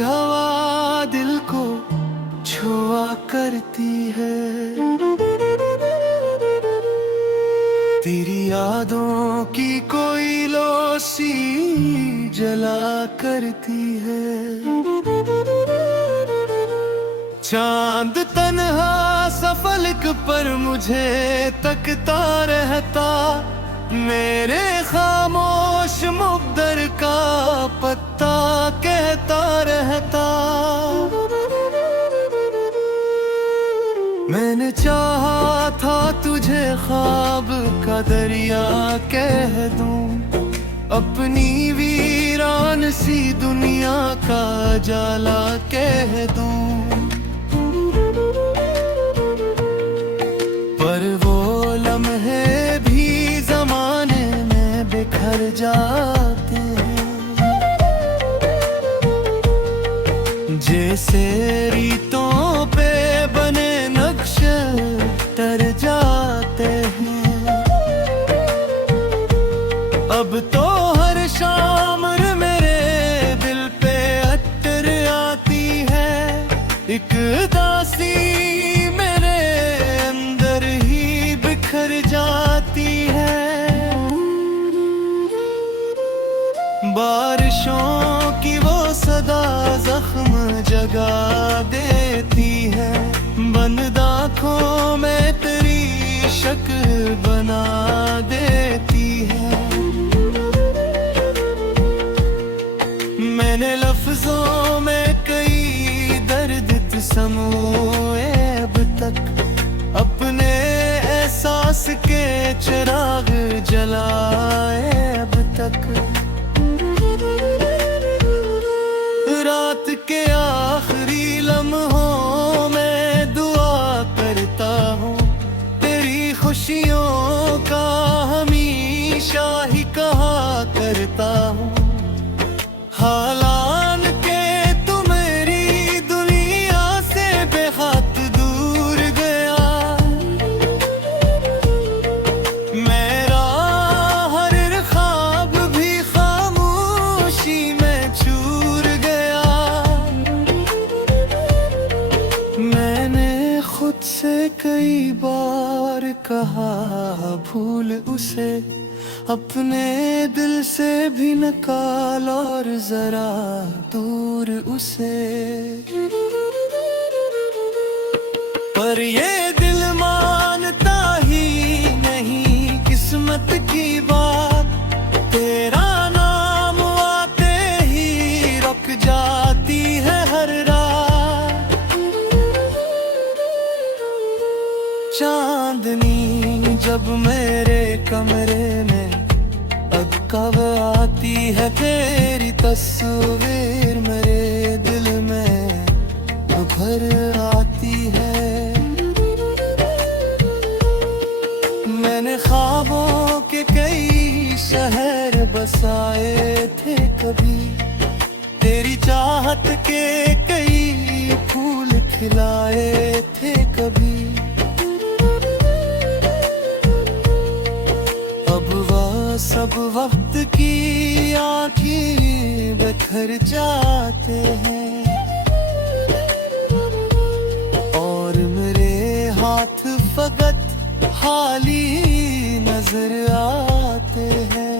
हवा दिल को छुआ करती है, तेरी यादों की कोई लोसी जला करती है। चांद तन्हा सफलक पर मुझे तकता रहता, मेरे खामोश मुक़द्दर का पत्ता कहता रहता। मैंने चाहा था तुझे ख्वाब का दरिया कह दूं, अपनी वीरान सी दुनिया का जाला कह दूं, पर वो लम्हे भी ज़माने में बिखर जाते हैं, जैसे रीतों पे बने नक्शे तर जाते हैं। अब तो हर शाम मेरे दिल पे अत्तर आती है, एक दासी मेरे अंदर ही बिखर जाती है। बारिशों की वो सदा जख्म जगा देती है, बंद आँखों में तेरी शक्ल बना देती है। मैंने लफ्जों में कई दर्द समूए अब तक, अपने एहसास के चिराग जलाए अब तक। रात के आखिरी लम्हों में दुआ करता हूँ, तेरी खुशियों का हमेशा ही कहा करता हूँ। हालान के तू मेरी दुनिया से बेहद दूर गया, मेरा हर ख्वाब भी खामोशी में चूर गया। मैंने खुद से कई बार कहा भूल उसे, अपने दिल से भी निकाल और जरा दूर उसे, पर ये दिल मानता ही नहीं किस्मत की बात। तेरा नाम आते ही रुक जाती है हर रात। चांदनी जब मेरे कमरे में कब आती है, तेरी तस्वीर मेरे दिल में उभर आती है। मैंने ख्वाबों के कई शहर बसाए थे कभी, तेरी चाहत के कई फूल खिलाए थे कभी। सब वक्त की आँखें बिखर जाते हैं, और मेरे हाथ फकत खाली नजर आते हैं।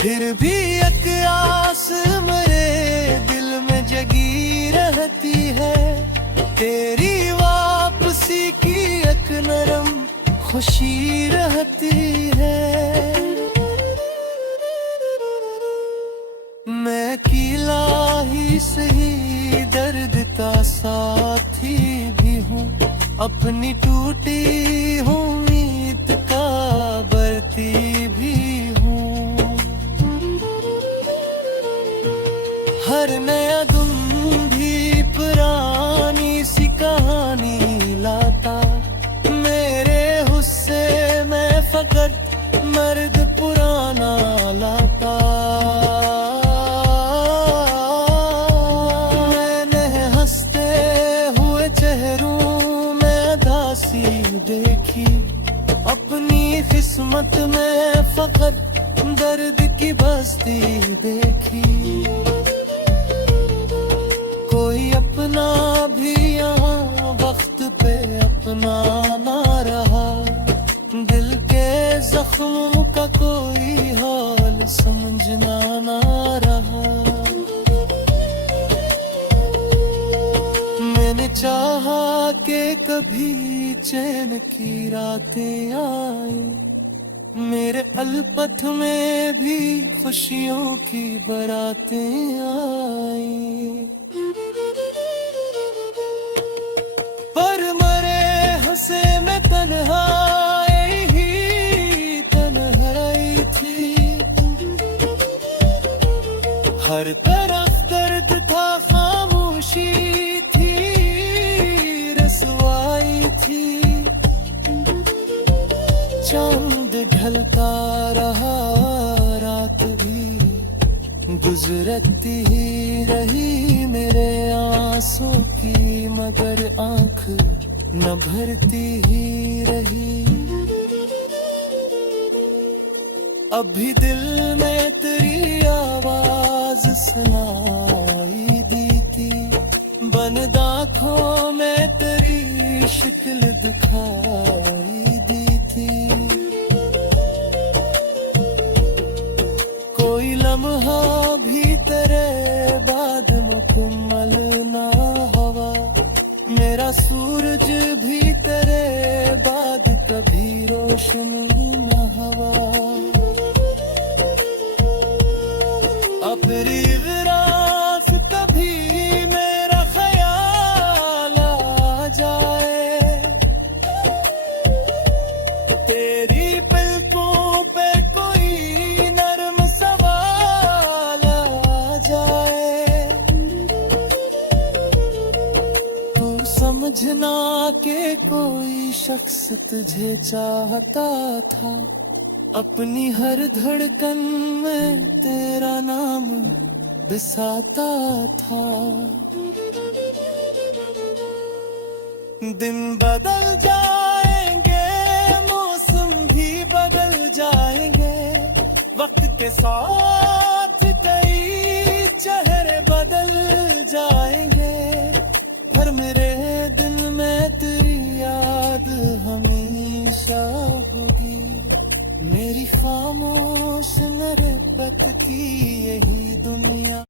फिर भी एक आस मेरे दिल में जगी रहती है, तेरी वापसी की एक नरम खुशी रहती है। मैं किला ही सही दर्द का साथी भी हूँ, अपनी टूटी उम्मीद का बरती भी हूँ। हर नया दिन भी पुरानी सी कहानी लाता, फकत मर्द पुराना लाता। मैंने हंसते हुए चेहरों में दासी देखी, अपनी किस्मत में फकत दर्द की बस्ती देखी। चाहा कि कभी चैन की रातें आए, मेरे अलपथ में भी खुशियों की बारातें आई। पर मरे हंसे में तन्हाई ही तन्हाई थी, हर तरफ दर्द था, खामोशी थी, रसवाई थी। चांद ढलता रहा, रात भी गुजरती ही रही मेरे आंसू की, मगर आंख न भरती ही रही। अभी दिल में तेरी आवाज सुनाई दी थी, बंद आँखों में तेरी शक्ल दिखाई दी थी। कोई लम्हा भी तेरे बाद मुकम्मल ना हुआ, मेरा सूरज भी तेरे बाद कभी रोशन ना हुआ। अपनी विरास कभी मेरा ख्याल आ जाए, तेरी पलकों पे कोई नर्म सवाल आ जाए। तू समझना कि कोई शख्स तुझे चाहता था, अपनी हर धड़कन में तेरा नाम बिसाता था। दिन बदल जाएंगे, मौसम भी बदल जाएंगे, वक्त के साथ कई चेहरे बदल जाएंगे, पर मेरे दिल में तेरी याद हमेशा होगी। मेरी खामोश मोहब्बत की यही दुनिया।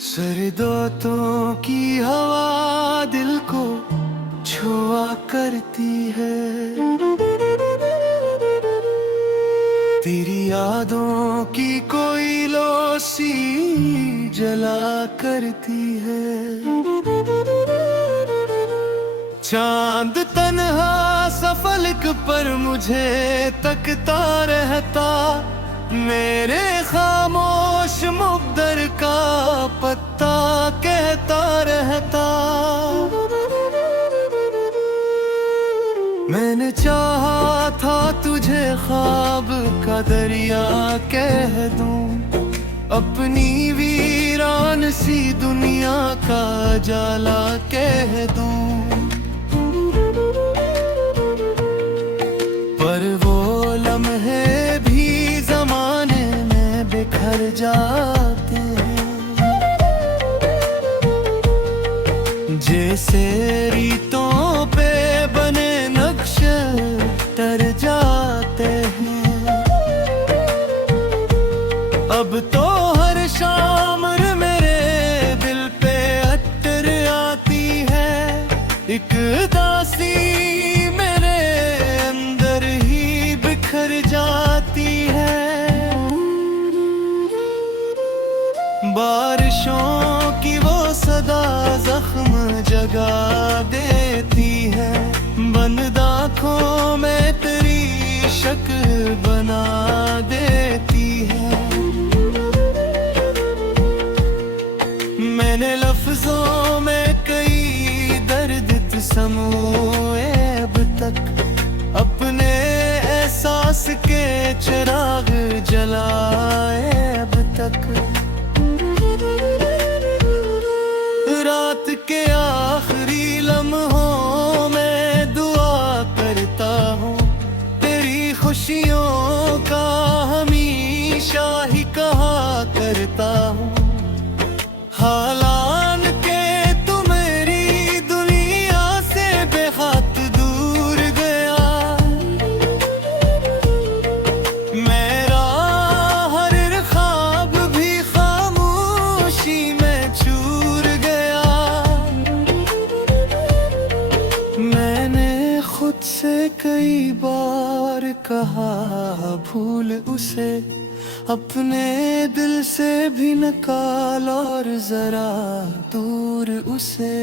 सरदोतों की हवा दिल को छुआ करती है, तेरी यादों की कोई लोसी जला करती है। चांद तन्हा सफलक पर मुझे तकता रहता, मेरे खामोश मुक़द्दर का पत्ता कहता रहता। मैंने चाहा था तुझे ख्वाब का दरिया कह दूं, अपनी वीरान सी दुनिया का जाला कह दूं, पर वो लम्हे भी ज़माने में बिखर जाते हैं, जैसे रीतों पे बने नक्शे तर जाते हैं। अब तो हर शाम मेरे दिल पे अत्तर आती है, एक दासी मेरे अंदर ही बिखर जाती है। बारिशों की वो सदा जख्म जगा देती है, बंद आँखों में तेरी शक्ल बना देती है। मैंने लफ्जों में कई दर्द समूए अब तक, अपने एहसास के चिराग जलाए अब तक। रात के आखिरी लम्हों में दुआ करता हूँ, तेरी खुशियों का हमेशा ही कहा करता हूँ। हालान के तू मेरी दुनिया से बेहद दूर कई बार कहा भूल उसे, अपने दिल से भी निकाल और जरा दूर उसे।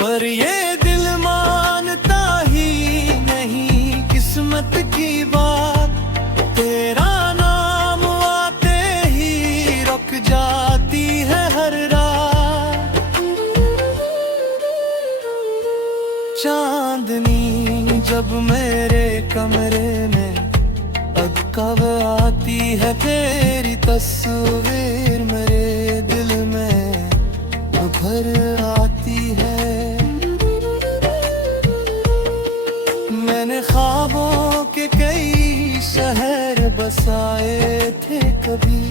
पर ये दिल मानता ही नहीं किस्मत की बात, तेरा नाम आते ही रुक जाती है हर रात। चांदनी जब मेरे कमरे में अब कब आती है तेरी तस्वीर, मेरे दिल में भर आती है। मैंने ख्वाबों के कई शहर बसाए थे कभी,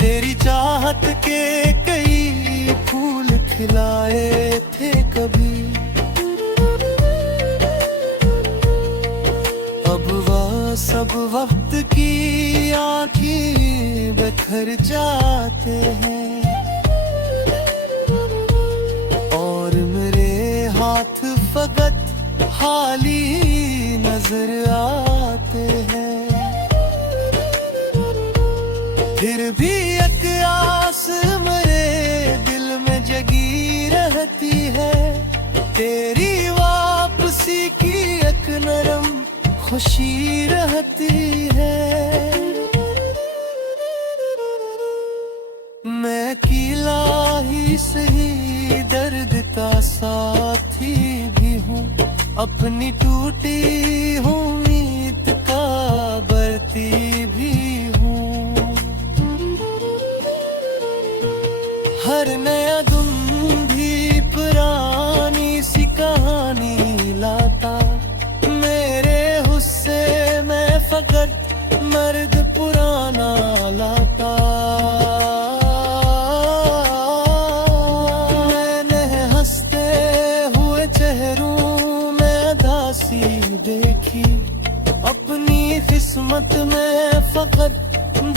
तेरी चाहत के कई फूल खिलाए थे कभी। सब वक्त की आँखें बिखर जाते हैं और मेरे हाथ फकत खाली नजर आते हैं। फिर भी एक आस मेरे दिल में जगी रहती है, तेरी वापसी की एक नरम खुशी रहती है। मैं अकेला ही सही दर्द का साथी भी हूँ, अपनी टूटी उम्मीद का बरती भी हूँ। हर नया दिन भी पुरानी सी कहानी लाता, मैं फकत मर्द पुराना लाता। मैंने हंसते हुए चेहरों में उदासी देखी, अपनी किस्मत में फकत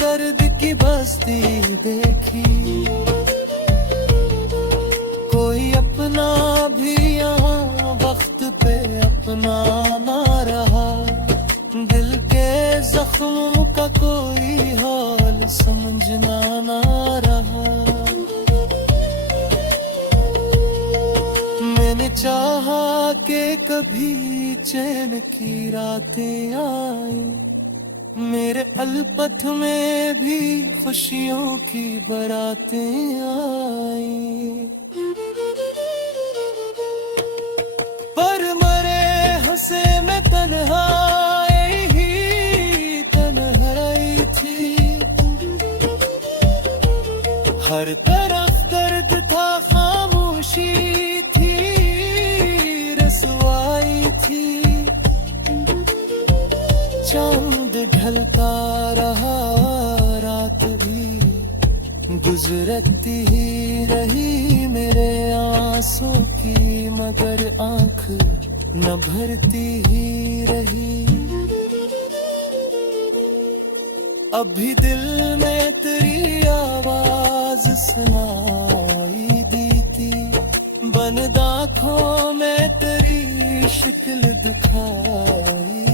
दर्द की बस्ती देखी। कोई अपना भी यहाँ वक्त पे अपना ना रहा, दिल के जख्मों का कोई हाल समझना ना रहा। मैंने चाहा कि कभी चैन की रातें आए, मेरे अलपथ में भी खुशियों की बारातें आई। पर मरे हंसे में तन्हाई ही तन्हाई थी, हर तरफ दर्द था खामोशी थी रसवाई थी। चांद ढलता रहा रात भी गुजरती ही रही मेरे आंसू की, मगर आंख न भरती ही रही। अभी दिल में तेरी आवाज सुनाई दी थी, बंद आँखों में तेरी शक्ल दिखाई